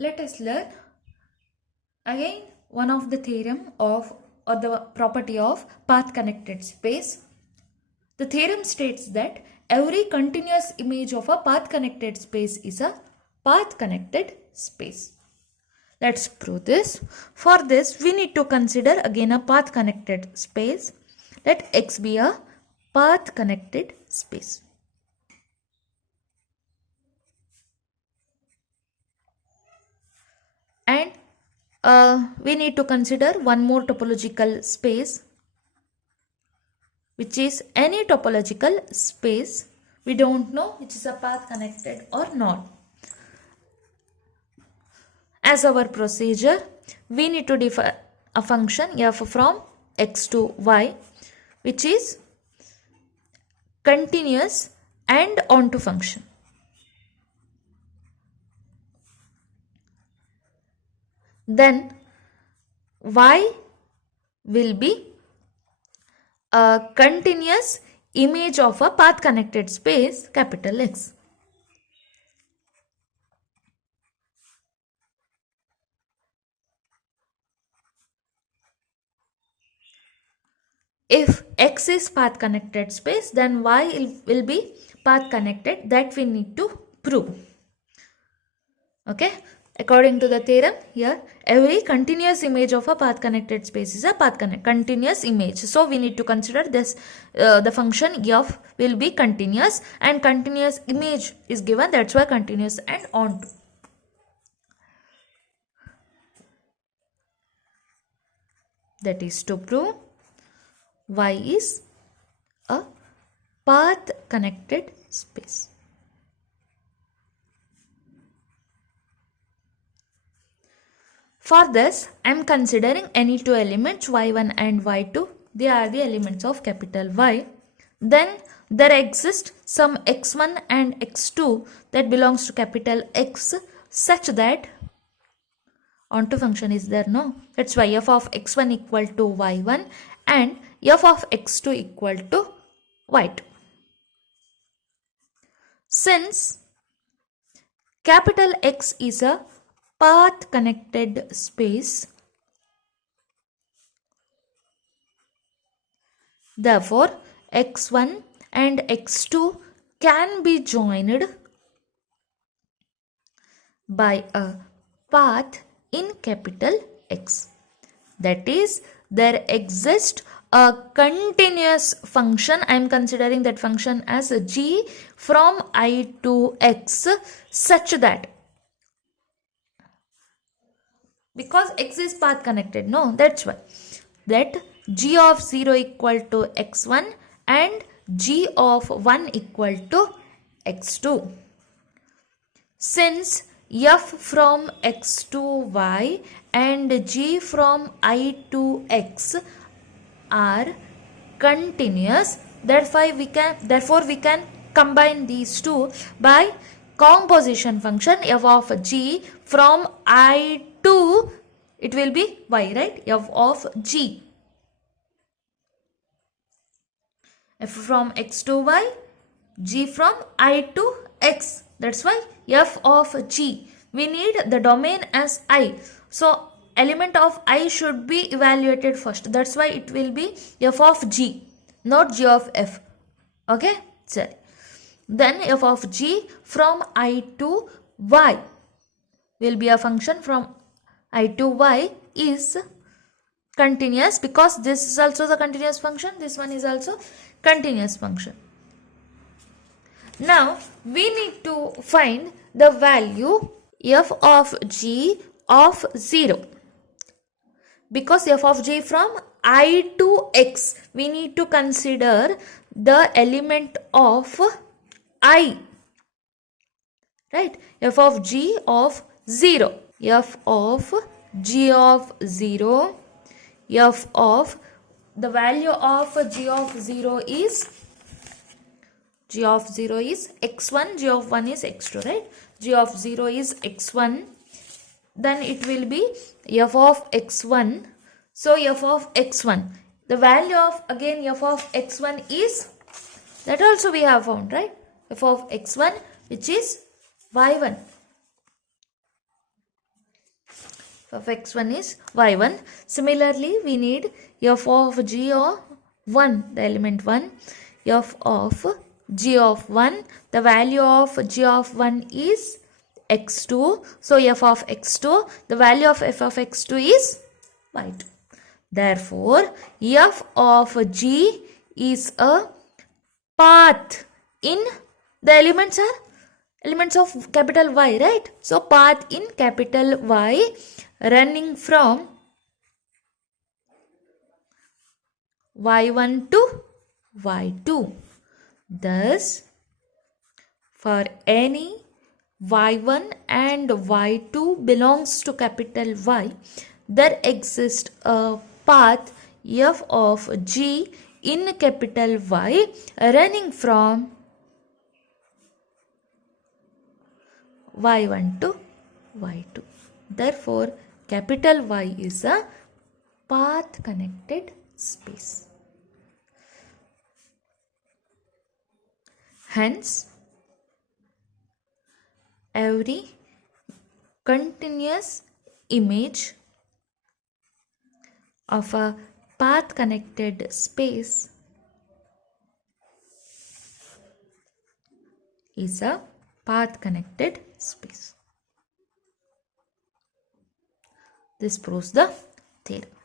Let us learn again one of the theorem of or the property of path connected space. The theorem states that every continuous image of a path connected space is a path connected space. Let's prove this. For this, we need to consider again a path connected space. Let X be a path connected space. And we need to consider one more topological space, which is any topological space. We don't know which is a path connected or not. As our procedure, we need to define a function f from x to y, which is continuous and onto function. Then y will be a continuous image of a path connected space capital X. If X is path connected space, then Y will be path connected. That we need to prove. Okay. According to the theorem here, every continuous image of a path connected space is a continuous image. So we need to consider this the function f will be continuous and continuous image is given. That's why continuous and onto. That is to prove Y is a path connected space. For this, I am considering any two elements y1 and y2. They are the elements of capital Y. Then there exists some x1 and x2 that belongs to capital X such that onto function is there, no? That's why f of x1 equal to y1 and f of x2 equal to y2. Since capital X is a path connected space, therefore x1 and x2 can be joined by a path in capital X. That is, there exists a continuous function. I am considering that function as a g from I to x such that, because x is path connected, no, that's why, that g of 0 equal to x1 and g of 1 equal to x2. Since f from x to y and g from I to x are continuous, therefore we can combine these two by composition function f of g from I to, it will be y, right? F of g. F from x to y, g from I to x. That's why f of g. We need the domain as I. So element of I should be evaluated first. That's why it will be f of g, not g of f. Okay? Sorry. Then f of g from I to y will be a function from I to y is continuous, because this is also the continuous function. This one is also continuous function. Now we need to find the value f of g of 0. Because f of g from I to x, we need to consider the element of I, right? F of g of 0, f of g of 0, f of, the value of g of 0 is, g of 0 is x1, g of 1 is x2, right? G of 0 is x1, then it will be f of x1. So f of x1, the value of again f of x1 is, that also we have found, right? F of x1, which is y1. of x1 is y1. Similarly, we need f of g of 1, the element 1, f of g of 1, the value of g of 1 is x2. So f of x2, the value of f of x2 is y2. Therefore, f of g is a path in, the elements are elements of capital Y, right? So path in capital Y running from y1 to y2. Thus, for any y1 and y2 belongs to capital Y, there exists a path f of g in capital Y running from y1 to y2. Therefore, capital Y is a path connected space. Hence, every continuous image of a path connected space is a path connected space. This proves the theorem.